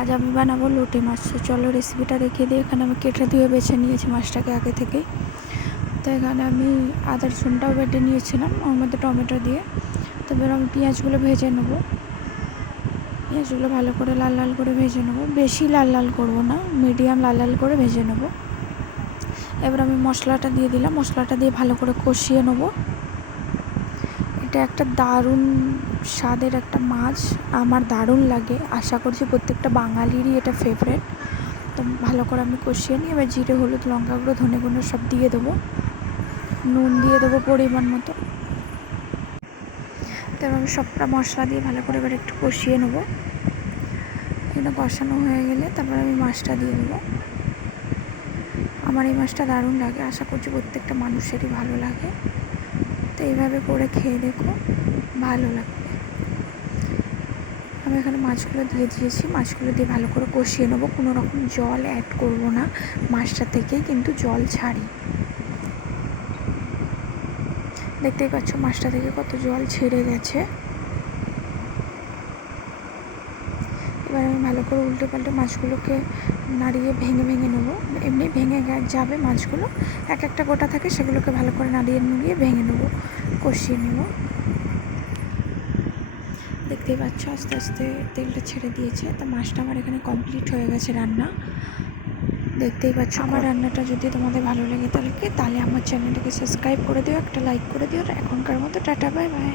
আজ আমি বানাবো লোটে মাছ। তো চলো রেসিপিটা দেখিয়ে দিই। এখানে আমি কেটে ধুয়ে বেছে নিয়েছি মাছটাকে আগে থেকেই। তো এখানে আমি আদা রসুনটাও বেটে নিয়েছিলাম ওর মধ্যে টমেটো দিয়ে। তবে আমি পেঁয়াজগুলো ভেজে নেবো। পেঁয়াজগুলো ভালো করে লাল লাল করে ভেজে নেবো, বেশি লাল লাল করবো না, মিডিয়াম লাল লাল করে ভেজে নেবো। এবার আমি মশলাটা দিয়ে দিলাম, মশলাটা দিয়ে ভালো করে কষিয়ে নেবো। এটা একটা দারুণ স্বাদের একটা মাছ, আমার দারুণ লাগে, আশা করছি প্রত্যেকটা বাঙালিরই এটা ফেভারেট। তো ভালো করে আমি কষিয়ে নিই। এবার জিরে, হলুদ, লঙ্কা গুঁড়ো, ধনে গুঁড়ো সব দিয়ে দেবো, নুন দিয়ে দেবো পরিমাণ মতো। তো আমি সবটা মশলা দিয়ে ভালো করে এবার একটু কষিয়ে নেবো। এটা কষানো হয়ে গেলে তারপর আমি মাছটা দিয়ে দেবো। আমার এই মাছটা দারুণ লাগে, আশা করছি প্রত্যেকটা মানুষেরই ভালো লাগে। তো এইভাবে করে খেয়ে দেখো, ভালো লাগবে। আমি এখানে মাছগুলো দিয়ে দিয়েছি, মাছগুলো দিয়ে ভালো করে কষিয়ে নেবো। কোনো রকম জল অ্যাড করবো না, মাছটা থেকেই কিন্তু জল ছাড়ি। দেখতেই পাচ্ছ মাছটা থেকে কত জল ছেড়ে গেছে। এবার আমি ভালো করে উল্টে পাল্টে মাছগুলোকে নাড়িয়ে ভেঙে ভেঙে নেবো। এমনি ভেঙে যাবে মাছগুলো, এক একটা গোটা থাকে, সেগুলোকে ভালো করে নাড়িয়ে নুড়িয়ে ভেঙে নেবো, কষিয়ে নেব। দেখতেই পাচ্ছ আস্তে আস্তে তেলটা ছেড়ে দিয়েছে। তো মাছটা আমার এখানে কমপ্লিট হয়ে গেছে রান্না। দেখতেই পাচ্ছ আমার রান্নাটা যদি তোমাদের ভালো লাগে তাহলে আমার চ্যানেলটাকে সাবস্ক্রাইব করে দিও, একটা লাইক করে দিও। এখনকার মতো টাটা, বাই বাই।